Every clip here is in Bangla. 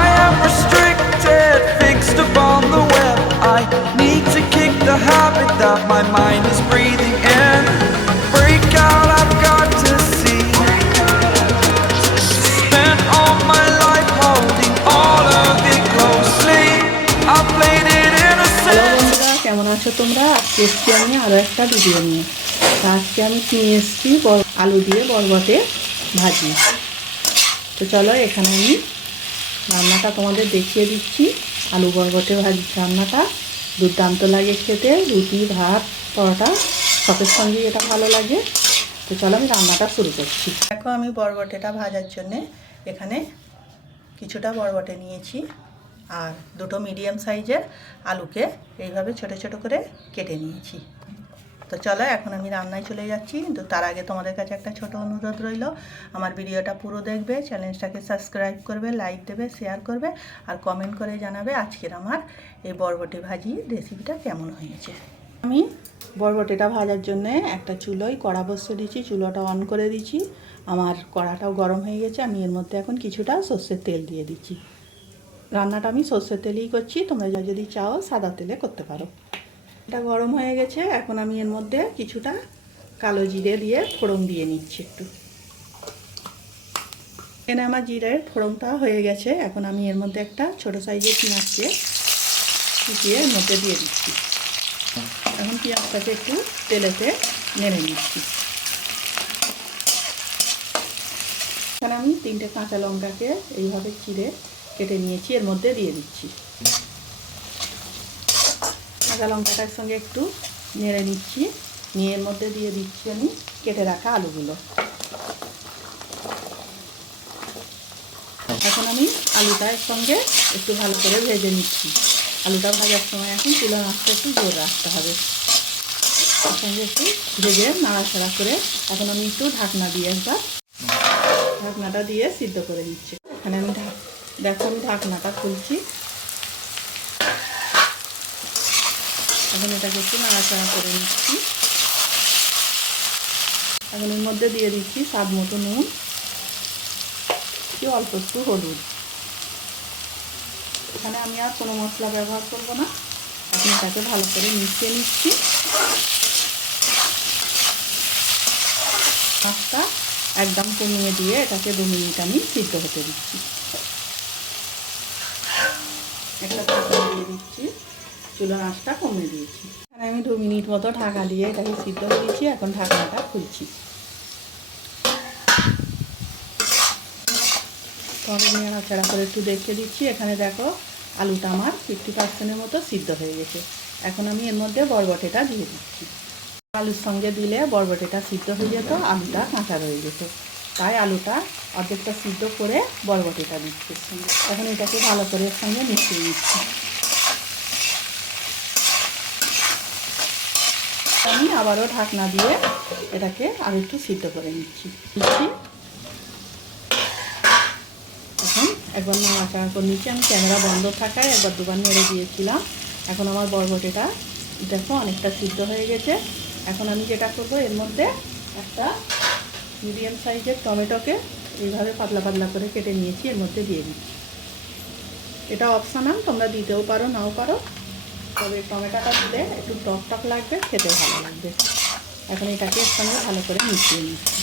I am restricted, fixed upon the web. I need to kick the habit that my mind is breathing in. Break out, I've got to see. Spent all my life holding all of it closely. I played it innocent. কেমন আছো তোমরা আজকে আমি আরও একটা ভিডিও নিয়ে আজকে আমি নিয়ে এসছি আলু দিয়ে বরবটে ভাজি তো চলো, এখানে আমি রান্নাটা তোমাদের দেখিয়ে দিচ্ছি। আলু বরবটে ভাজি, রান্নাটা। দুর্দান্ত লাগে খেতে। রুটি, ভাত, পরোটা সবের সঙ্গে এটা ভালো লাগে। তো চলো, আমি রান্নাটা শুরু করছি। দেখো, আমি বরবটেটা ভাজার জন্যে এখানে কিছুটা বরবটে নিয়েছি আর দুটো মিডিয়াম সাইজের আলুকে এইভাবে ছোট ছোট করে কেটে নিয়েছি। তো চলো, এখন আমি রান্নায় চলে যাচ্ছি। কিন্তু তার আগে তোমাদের কাছে একটা ছোট অনুরোধ রইল। আমার ভিডিওটা পুরো দেখবে, চ্যানেলটাকে সাবস্ক্রাইব করবে, লাইক দেবে, শেয়ার করবে, আর কমেন্ট করে জানাবে আজকের আমার এই বরবটি ভাজি রেসিপিটা কেমন হয়েছে। আমি বরবটিটা ভাজার জন্য একটা চুলোয় কড়া বসিয়ে দিয়েছি, চুলোটা অন করে দিয়েছি। আমার কড়াটাও গরম হয়ে গেছে, আমি এর মধ্যে এখন কিছুটা সর্ষের তেল দিয়ে দিচ্ছি। রান্নাটা আমি সর্ষের তেলেই করছি, তোমরা যদি চাও সাদা তেলে করতে পারো। এটা গরম হয়ে গেছে, এখন আমি এর মধ্যে কিছুটা কালো জিরে দিয়ে ফোড়ন দিয়ে নিচ্ছি একটু। এখানে আমার জিরের ফোড়নটা হয়ে গেছে, এখন আমি এর মধ্যে একটা ছোট সাইজের পেঁয়াজকে কুচিয়ে এর মধ্যে দিয়ে দিচ্ছি। এখন পেঁয়াজটাকে একটু তেলেতে নেড়ে নিচ্ছি। এখানে আমি তিনটে কাঁচা লঙ্কাকে এইভাবে চিড়ে কেটে নিয়েছি, এর মধ্যে দিয়ে দিচ্ছি। কাঁচা লঙ্কাটার সঙ্গে একটু নেড়ে নিচ্ছি। নিয়ে এর মধ্যে দিয়ে দিচ্ছি আমি কেটে রাখা আলুগুলো। এখন আমি আলুটার সঙ্গে একটু ভালো করে ভেজে নিচ্ছি। আলুটা ভাজার সময় এখন তুলে আঁচটা একটু জোর রাখতে হবে। সঙ্গে একটু ভেজে নাড়াচাড়া করে এখন আমি একটু ঢাকনা দিয়ে একবার ঢাকনাটা দিয়ে সিদ্ধ করে নিচ্ছি এখানে আমি ঢাক দেখো আমি ঢাকনাটা খুলছি। এখন এটাকে একটু নাড়াচাড়া করে নিচ্ছি। এখন এর মধ্যে দিয়ে দিচ্ছি স্বাদ মতো নুন অল্প একটু হলুদ। এখানে আমি আর কোনো মশলা ব্যবহার করব না। এখন এটাকে ভালো করে মিশিয়ে নিচ্ছি। মাছটা একদম কমিয়ে দিয়ে এটাকে দু মিনিট আমি সিদ্ধ হতে দিচ্ছি। একটা দিয়ে দিচ্ছি। চুলোর আঁচটা কমে দিয়েছি। এখানে আমি দু মিনিট মতো ঢাকা দিয়ে এটাকে সিদ্ধ দিয়েছি এখন ঢাকনাটা খুলছি। তবে নাড়াচাড়া করে একটু দেখে দিচ্ছি, এখানে দেখো আলুটা আমার ফিফটি পার্সেন্টের মতো সিদ্ধ হয়ে গেছে। এখন আমি এর মধ্যে বরবটেটা দিয়ে দিচ্ছি। আলুর সঙ্গে দিলে বরবটিটা সিদ্ধ হয়ে যেত, আলুটা কাঁচা রয়ে যেত। তাই আলুটা অর্ধেকটা সিদ্ধ করে বরবটিটা দিচ্ছি। এখন এটাকে ভালো করে এর সঙ্গে মিশিয়ে নিচ্ছি। আমি আবারও ঢাকনা দিয়ে এটাকে আর একটু সিদ্ধ করে নিচ্ছি। এখন একবার নাড়াচাড়া করে নিচ্ছি। আমি ক্যামেরা বন্ধ থাকায় একবার দুবার নেড়ে দিয়েছিলাম। এখন আমার বরবটিটা দেখো অনেকটা সিদ্ধ হয়ে গেছে। এখন আমি যেটা করব, এর মধ্যে একটা মিডিয়াম সাইজের টমেটোকে এইভাবে পাতলা পাতলা করে কেটে নিয়েছি। এর মধ্যে দিয়ে দিচ্ছি। এটা অপশানাল তোমরা দিতেও পারো, নাও পারো। তবে টমেটোটা দিলে একটু টক টক লাগবে খেতে ভালো লাগবে। এখন এটাকে এর সঙ্গে ভালো করে মিশিয়ে নিচ্ছি।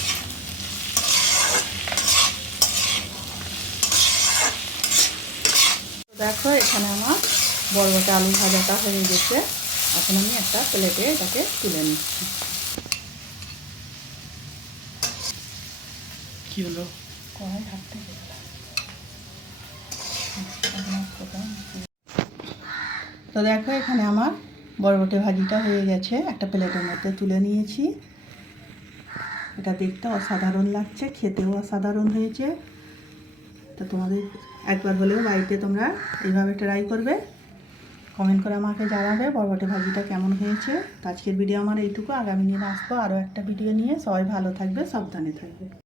দেখো এখানে আমার বড়বটা আলু ভাজাটা হয়ে গেছে। এখন আমি একটা প্লেটে এটাকে তুলে নিচ্ছি। কি হলো? কড়াই হাঁটতে তো দেখো এখানে আমার বরবটি ভাজিটা হয়ে গেছে। একটা প্লেটের মধ্যে তুলে নিয়েছি। এটা দেখতে অসাধারণ লাগছে, খেতেও অসাধারণ হয়েছে। তো তোমাদের একবার হলেও বাড়িতে তোমরা এইভাবে ট্রাই করবে। কমেন্ট করে আমাকে জানাবে বরবটি ভাজিটা কেমন হয়েছে। আজকের ভিডিও আমার এইটুকু। আগামী দিন আসব আরও একটা ভিডিও নিয়ে। সবাই ভালো থাকবে, সাবধানে থাকবে।